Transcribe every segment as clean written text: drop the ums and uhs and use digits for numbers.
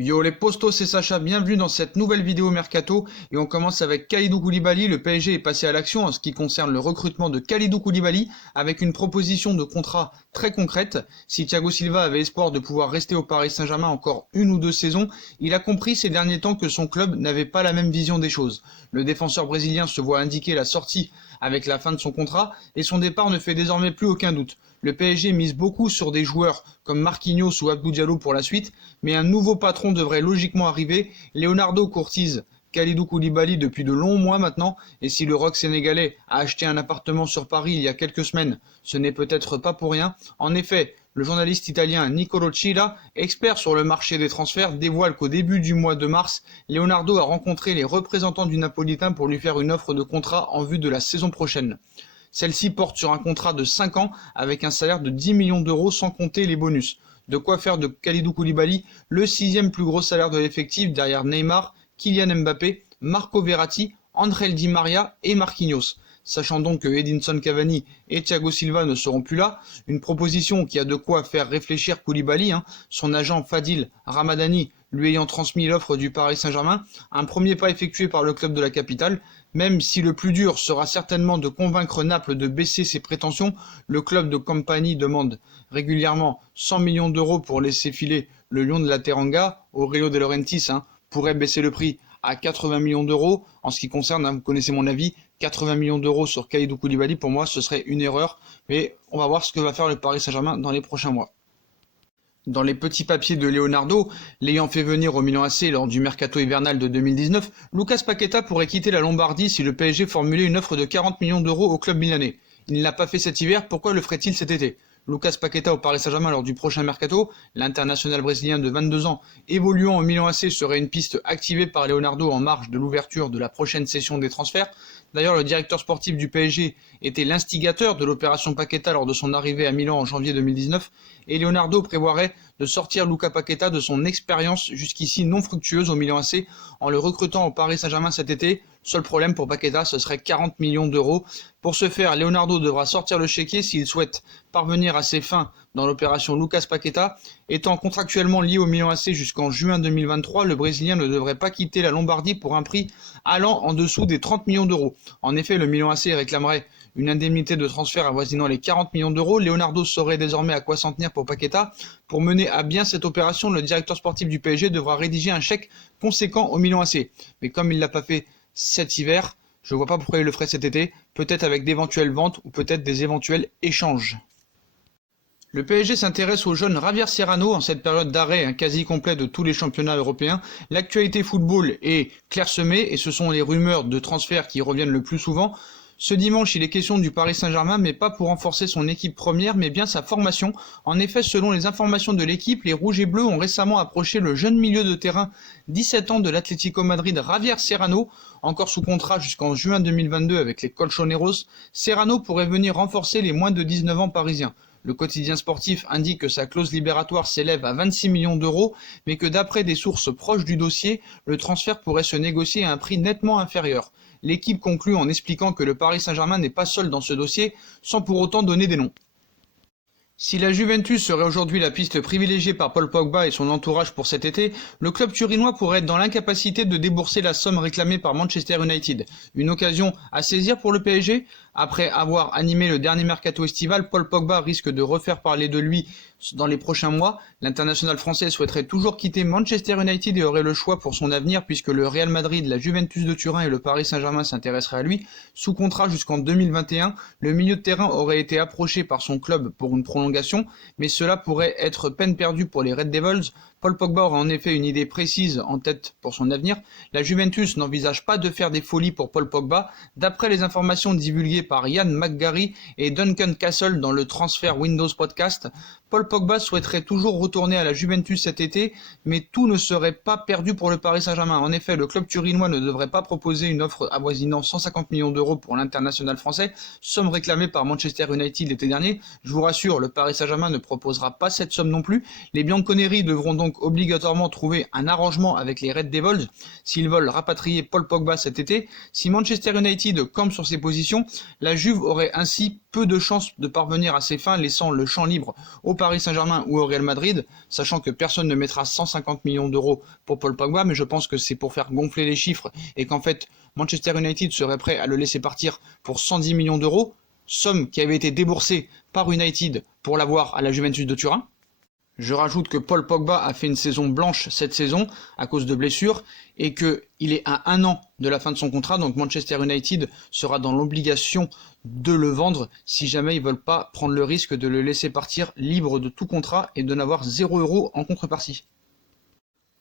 Yo les postos, c'est Sacha, bienvenue dans cette nouvelle vidéo Mercato et on commence avec Kalidou Koulibaly. Le PSG est passé à l'action en ce qui concerne le recrutement de Kalidou Koulibaly avec une proposition de contrat très concrète. Si Thiago Silva avait espoir de pouvoir rester au Paris Saint-Germain encore une ou deux saisons, il a compris ces derniers temps que son club n'avait pas la même vision des choses. Le défenseur brésilien se voit indiquer la sortie avec la fin de son contrat et son départ ne fait désormais plus aucun doute. Le PSG mise beaucoup sur des joueurs comme Marquinhos ou Abdou Diallo pour la suite, mais un nouveau patron devrait logiquement arriver. Leonardo courtise Kalidou Koulibaly depuis de longs mois maintenant, et si le rock sénégalais a acheté un appartement sur Paris il y a quelques semaines, ce n'est peut-être pas pour rien. En effet, le journaliste italien Nicolo Cilla, expert sur le marché des transferts, dévoile qu'au début du mois de mars, Leonardo a rencontré les représentants du Napolitain pour lui faire une offre de contrat en vue de la saison prochaine. Celle-ci porte sur un contrat de 5 ans avec un salaire de 10 millions d'euros sans compter les bonus. De quoi faire de Kalidou Koulibaly le sixième plus gros salaire de l'effectif derrière Neymar, Kylian Mbappé, Marco Verratti, André Di Maria et Marquinhos. Sachant donc que Edinson Cavani et Thiago Silva ne seront plus là, une proposition qui a de quoi faire réfléchir Koulibaly, son agent Fadil Ramadani lui ayant transmis l'offre du Paris Saint-Germain, un premier pas effectué par le club de la capitale. Même si le plus dur sera certainement de convaincre Naples de baisser ses prétentions, le club de Compagnie demande régulièrement 100 millions d'euros pour laisser filer le lion de la Teranga. Aurelio De Laurentiis pourrait baisser le prix à 80 millions d'euros. En ce qui concerne, vous connaissez mon avis, 80 millions d'euros sur Kalidou Koulibaly, pour moi ce serait une erreur, mais on va voir ce que va faire le Paris Saint-Germain dans les prochains mois. Dans les petits papiers de Leonardo, l'ayant fait venir au Milan AC lors du mercato hivernal de 2019, Lucas Paqueta pourrait quitter la Lombardie si le PSG formulait une offre de 40 millions d'euros au club milanais. Il ne l'a pas fait cet hiver, pourquoi le ferait-il cet été ? Lucas Paqueta au Paris Saint-Germain lors du prochain mercato, l'international brésilien de 22 ans évoluant au Milan AC serait une piste activée par Leonardo en marge de l'ouverture de la prochaine session des transferts. D'ailleurs, le directeur sportif du PSG était l'instigateur de l'opération Paqueta lors de son arrivée à Milan en janvier 2019, et Leonardo prévoirait de sortir Lucas Paqueta de son expérience jusqu'ici non fructueuse au Milan AC en le recrutant au Paris Saint-Germain cet été. Seul problème pour Paqueta, ce serait 40 millions d'euros. Pour ce faire, Leonardo devra sortir le chéquier s'il souhaite parvenir à ses fins dans l'opération Lucas Paqueta. Étant contractuellement lié au Milan AC jusqu'en juin 2023, le Brésilien ne devrait pas quitter la Lombardie pour un prix allant en dessous des 30 millions d'euros. En effet, le Milan AC réclamerait une indemnité de transfert avoisinant les 40 millions d'euros. Leonardo saurait désormais à quoi s'en tenir pour Paqueta. Pour mener à bien cette opération, le directeur sportif du PSG devra rédiger un chèque conséquent au Milan AC. Mais comme il ne l'a pas fait cet hiver, je ne vois pas pourquoi il le ferait cet été, peut-être avec d'éventuelles ventes ou peut-être des éventuels échanges. Le PSG s'intéresse au jeune Javier Serrano en cette période d'arrêt quasi complet de tous les championnats européens. L'actualité football est clairsemée et ce sont les rumeurs de transfert qui reviennent le plus souvent. Ce dimanche, il est question du Paris Saint-Germain, mais pas pour renforcer son équipe première, mais bien sa formation. En effet, selon les informations de l'équipe, les Rouges et Bleus ont récemment approché le jeune milieu de terrain, 17 ans de l'Atlético Madrid, Javier Serrano, encore sous contrat jusqu'en juin 2022 avec les Colchoneros. Serrano pourrait venir renforcer les moins de 19 ans parisiens. Le quotidien sportif indique que sa clause libératoire s'élève à 26 millions d'euros, mais que d'après des sources proches du dossier, le transfert pourrait se négocier à un prix nettement inférieur. L'équipe conclut en expliquant que le Paris Saint-Germain n'est pas seul dans ce dossier, sans pour autant donner des noms. Si la Juventus serait aujourd'hui la piste privilégiée par Paul Pogba et son entourage pour cet été, le club turinois pourrait être dans l'incapacité de débourser la somme réclamée par Manchester United. Une occasion à saisir pour le PSG ? Après avoir animé le dernier mercato estival, Paul Pogba risque de refaire parler de lui dans les prochains mois. L'international français souhaiterait toujours quitter Manchester United et aurait le choix pour son avenir puisque le Real Madrid, la Juventus de Turin et le Paris Saint-Germain s'intéresseraient à lui. Sous contrat jusqu'en 2021, le milieu de terrain aurait été approché par son club pour une prolongation, mais cela pourrait être peine perdue pour les Red Devils. Paul Pogba aurait en effet une idée précise en tête pour son avenir. La Juventus n'envisage pas de faire des folies pour Paul Pogba. D'après les informations divulguées par Ian McGarry et Duncan Castle dans le Transfer Windows podcast, Paul Pogba souhaiterait toujours retourner à la Juventus cet été, mais tout ne serait pas perdu pour le Paris Saint-Germain. En effet, le club turinois ne devrait pas proposer une offre avoisinant 150 millions d'euros pour l'international français, somme réclamée par Manchester United l'été dernier. Je vous rassure, le Paris Saint-Germain ne proposera pas cette somme non plus. Les Bianconeri devront donc obligatoirement trouver un arrangement avec les Red Devils s'ils veulent rapatrier Paul Pogba cet été. Si Manchester United campe sur ses positions, La Juve aurait ainsi peu de chances de parvenir à ses fins, laissant le champ libre au Paris Saint-Germain ou au Real Madrid, sachant que personne ne mettra 150 millions d'euros pour Paul Pogba, mais je pense que c'est pour faire gonfler les chiffres et qu'en fait Manchester United serait prêt à le laisser partir pour 110 millions d'euros, somme qui avait été déboursée par United pour l'avoir à la Juventus de Turin. Je rajoute que Paul Pogba a fait une saison blanche cette saison à cause de blessures et qu'il est à 1 an de la fin de son contrat, donc Manchester United sera dans l'obligation de le vendre si jamais ils veulent pas prendre le risque de le laisser partir libre de tout contrat et de n'avoir 0 € en contrepartie.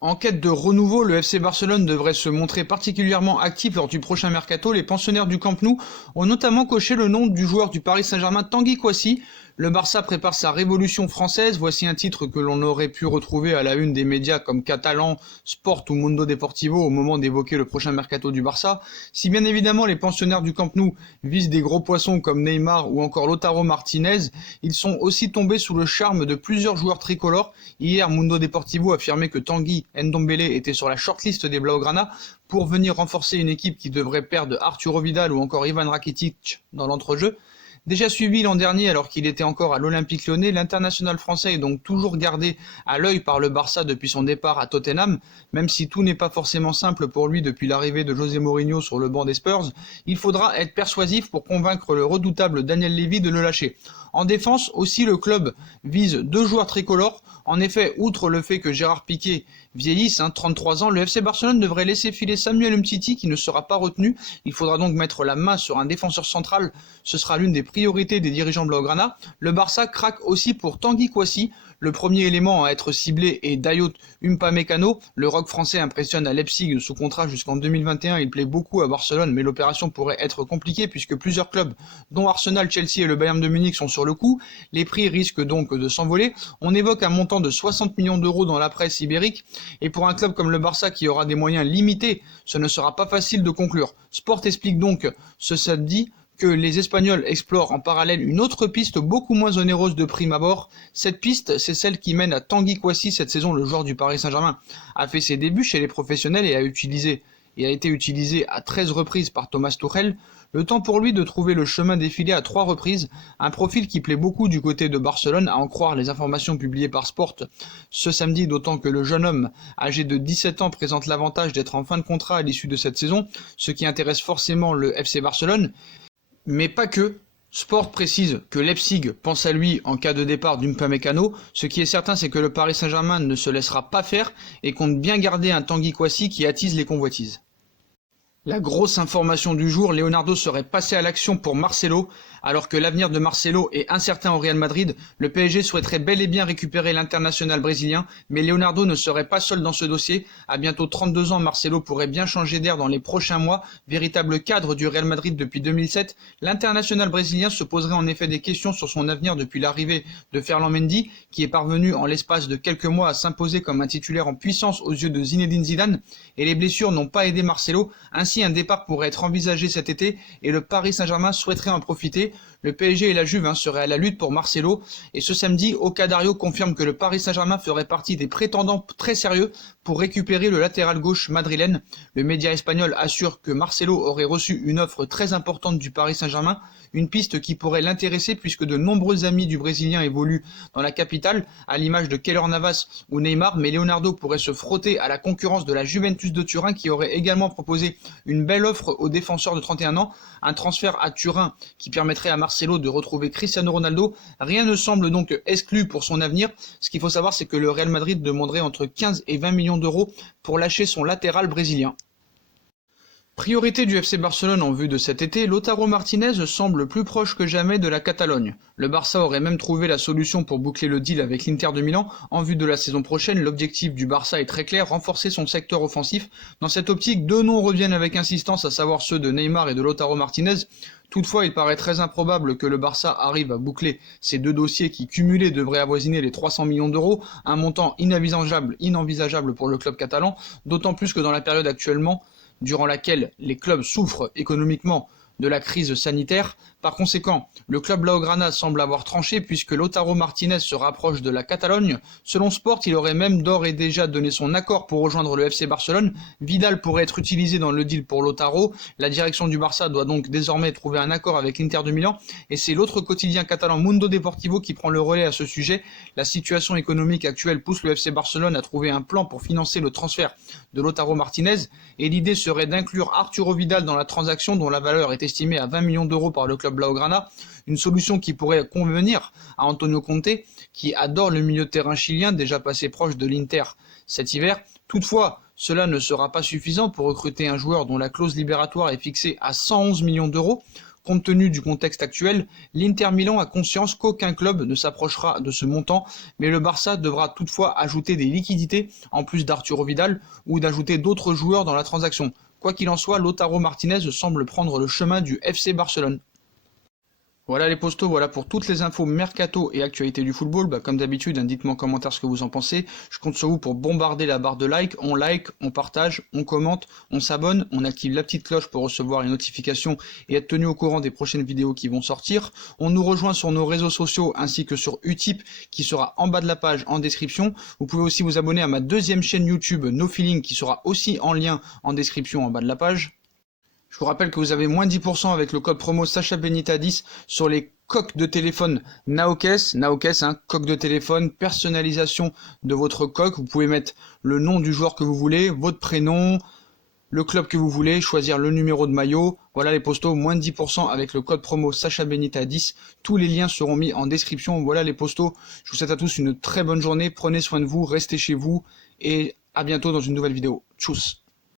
En quête de renouveau, le FC Barcelone devrait se montrer particulièrement actif lors du prochain mercato. Les pensionnaires du Camp Nou ont notamment coché le nom du joueur du Paris Saint-Germain Tanguy Kouassi. Le Barça prépare sa révolution française. Voici un titre que l'on aurait pu retrouver à la une des médias comme Catalan, Sport ou Mundo Deportivo au moment d'évoquer le prochain mercato du Barça. Si bien évidemment les pensionnaires du Camp Nou visent des gros poissons comme Neymar ou encore Lautaro Martinez, ils sont aussi tombés sous le charme de plusieurs joueurs tricolores. Hier, Mundo Deportivo affirmait que Tanguy Ndombele était sur la shortlist des Blaugrana pour venir renforcer une équipe qui devrait perdre Arturo Vidal ou encore Ivan Rakitic dans l'entrejeu. Déjà suivi l'an dernier alors qu'il était encore à l'Olympique Lyonnais, l'international français est donc toujours gardé à l'œil par le Barça depuis son départ à Tottenham. Même si tout n'est pas forcément simple pour lui depuis l'arrivée de José Mourinho sur le banc des Spurs, il faudra être persuasif pour convaincre le redoutable Daniel Levy de le lâcher. En défense aussi, le club vise 2 joueurs tricolores. En effet, outre le fait que Gérard Piqué vieillisse, 33 ans, le FC Barcelone devrait laisser filer Samuel Umtiti qui ne sera pas retenu. Il faudra donc mettre la main sur un défenseur central. Ce sera l'une des priorités des dirigeants blaugrana. Le Barça craque aussi pour Tanguy Kouassi. Le premier élément à être ciblé est Dayot Upamecano. Le rock français impressionne à Leipzig sous contrat jusqu'en 2021. Il plaît beaucoup à Barcelone, mais l'opération pourrait être compliquée puisque plusieurs clubs, dont Arsenal, Chelsea et le Bayern de Munich, sont sur le coup. Les prix risquent donc de s'envoler. On évoque un montant de 60 millions d'euros dans la presse ibérique. Et pour un club comme le Barça qui aura des moyens limités, ce ne sera pas facile de conclure. Sport explique donc ce samedi que les Espagnols explorent en parallèle une autre piste beaucoup moins onéreuse de prime abord. Cette piste, c'est celle qui mène à Tanguy Kouassi. Cette saison, le joueur du Paris Saint-Germain a fait ses débuts chez les professionnels et a été utilisé à 13 reprises par Thomas Tuchel. Le temps pour lui de trouver le chemin défilé à 3 reprises, un profil qui plaît beaucoup du côté de Barcelone, à en croire les informations publiées par Sport ce samedi, d'autant que le jeune homme, âgé de 17 ans, présente l'avantage d'être en fin de contrat à l'issue de cette saison, ce qui intéresse forcément le FC Barcelone. Mais pas que. Sport précise que Leipzig pense à lui en cas de départ d'Upamecano. Ce qui est certain, c'est que le Paris Saint-Germain ne se laissera pas faire et compte bien garder un Tanguy Kouassi qui attise les convoitises. La grosse information du jour, Leonardo serait passé à l'action pour Marcelo. Alors que l'avenir de Marcelo est incertain au Real Madrid, le PSG souhaiterait bel et bien récupérer l'international brésilien, mais Leonardo ne serait pas seul dans ce dossier. À bientôt 32 ans, Marcelo pourrait bien changer d'air dans les prochains mois. Véritable cadre du Real Madrid depuis 2007, l'international brésilien se poserait en effet des questions sur son avenir depuis l'arrivée de Ferland Mendy, qui est parvenu en l'espace de quelques mois à s'imposer comme un titulaire en puissance aux yeux de Zinedine Zidane, et les blessures n'ont pas aidé Marcelo. Ainsi, un départ pourrait être envisagé cet été, et le Paris Saint-Germain souhaiterait en profiter. Le PSG et la Juve seraient à la lutte pour Marcelo. Et ce samedi, Ocadario confirme que le Paris Saint-Germain ferait partie des prétendants très sérieux pour récupérer le latéral gauche madrilène. Le média espagnol assure que Marcelo aurait reçu une offre très importante du Paris Saint-Germain, une piste qui pourrait l'intéresser puisque de nombreux amis du Brésilien évoluent dans la capitale, à l'image de Keylor Navas ou Neymar, mais Leonardo pourrait se frotter à la concurrence de la Juventus de Turin qui aurait également proposé une belle offre aux défenseurs de 31 ans, un transfert à Turin qui permettrait à Marcelo de retrouver Cristiano Ronaldo. Rien ne semble donc exclu pour son avenir. Ce qu'il faut savoir, c'est que le Real Madrid demanderait entre 15 et 20 millions d'euros pour lâcher son latéral brésilien. Priorité du FC Barcelone en vue de cet été, Lautaro Martinez semble plus proche que jamais de la Catalogne. Le Barça aurait même trouvé la solution pour boucler le deal avec l'Inter de Milan. En vue de la saison prochaine, l'objectif du Barça est très clair, renforcer son secteur offensif. Dans cette optique, 2 noms reviennent avec insistance, à savoir ceux de Neymar et de Lautaro Martinez. Toutefois, il paraît très improbable que le Barça arrive à boucler ces 2 dossiers qui, cumulés, devraient avoisiner les 300 millions d'euros, un montant inenvisageable pour le club catalan, d'autant plus que dans la période actuellement, durant laquelle les clubs souffrent économiquement de la crise sanitaire, Par conséquent, le club blaugrana semble avoir tranché puisque Lautaro Martinez se rapproche de la Catalogne. Selon Sport, il aurait même d'ores et déjà donné son accord pour rejoindre le FC Barcelone. Vidal pourrait être utilisé dans le deal pour Lautaro. La direction du Barça doit donc désormais trouver un accord avec l'Inter de Milan et c'est l'autre quotidien catalan Mundo Deportivo qui prend le relais à ce sujet. La situation économique actuelle pousse le FC Barcelone à trouver un plan pour financer le transfert de Lautaro Martinez et l'idée serait d'inclure Arturo Vidal dans la transaction dont la valeur est estimée à 20 millions d'euros par le club blaugrana, une solution qui pourrait convenir à Antonio Conte qui adore le milieu de terrain chilien déjà passé proche de l'Inter cet hiver. Toutefois, cela ne sera pas suffisant pour recruter un joueur dont la clause libératoire est fixée à 111 millions d'euros. Compte tenu du contexte actuel, l'Inter Milan a conscience qu'aucun club ne s'approchera de ce montant, mais le Barça devra toutefois ajouter des liquidités en plus d'Arturo Vidal ou d'ajouter d'autres joueurs dans la transaction. Quoi qu'il en soit, Lautaro Martinez semble prendre le chemin du FC Barcelone. Voilà les postos, voilà pour toutes les infos mercato et actualités du football. Comme d'habitude, dites-moi en commentaire ce que vous en pensez. Je compte sur vous pour bombarder la barre de like, on partage, on commente, on s'abonne, on active la petite cloche pour recevoir les notifications et être tenu au courant des prochaines vidéos qui vont sortir. On nous rejoint sur nos réseaux sociaux ainsi que sur Utip qui sera en bas de la page en description. Vous pouvez aussi vous abonner à ma deuxième chaîne YouTube No Feeling qui sera aussi en lien en description en bas de la page. Je vous rappelle que vous avez moins 10% avec le code promo SachaBenita10 sur les coques de téléphone Naokes, coque de téléphone, personnalisation de votre coque. Vous pouvez mettre le nom du joueur que vous voulez, votre prénom, le club que vous voulez, choisir le numéro de maillot. Voilà les postos, moins 10% avec le code promo SachaBenita10. Tous les liens seront mis en description. Voilà les postos. Je vous souhaite à tous une très bonne journée. Prenez soin de vous, restez chez vous et à bientôt dans une nouvelle vidéo. Tchuss.